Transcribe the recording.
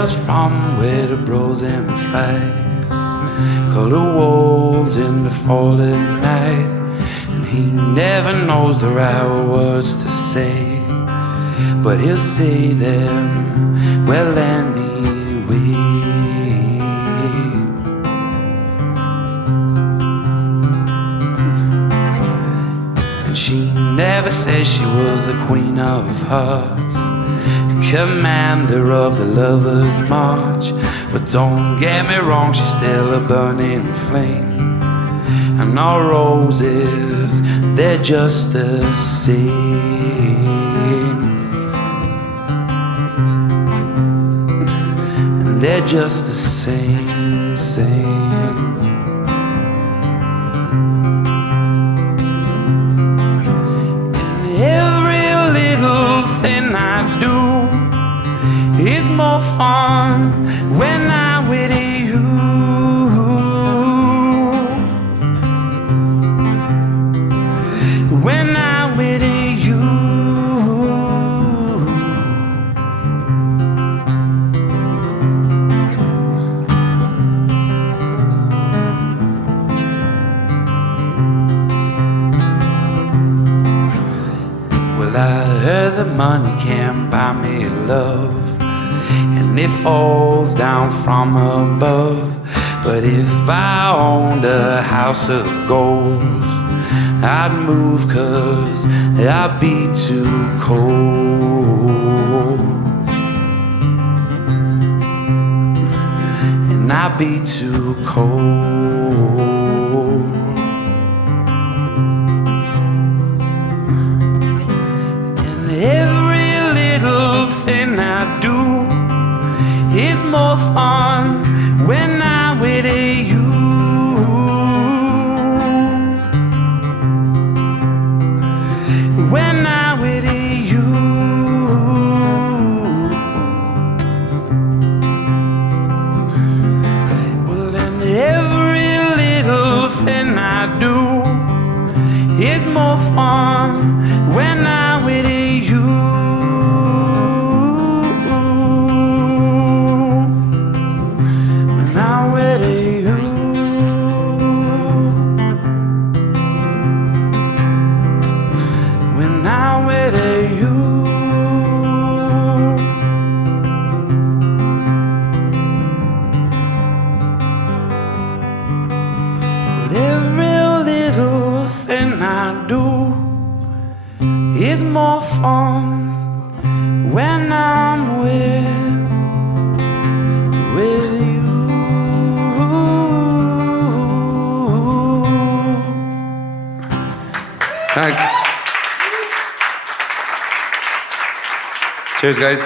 tales from where the bros and face, color walls in the falling night, and he never knows the right words to say, but he'll say them well anyway. And she never says she was the queen of hearts, commander of the lovers' march, but don't get me wrong, she's still a burning flame, and our roses, they're just the same, and they're just the same, same. And every little thing I do is more fun when I'm with you. When I'm with you. Well, I heard that money can't buy me love, and it falls down from above. But if I owned a house of gold, I'd move 'cause I'd be too cold, and I'd be too cold. And every little thing I do is more fun when I'm with you. When I'm with you. Well, and every little thing I do is more fun when I'm with you. When I'm with you. When I'm with you. But every little thing I do is more fun when I'm with you. Thanks. Cheers, guys.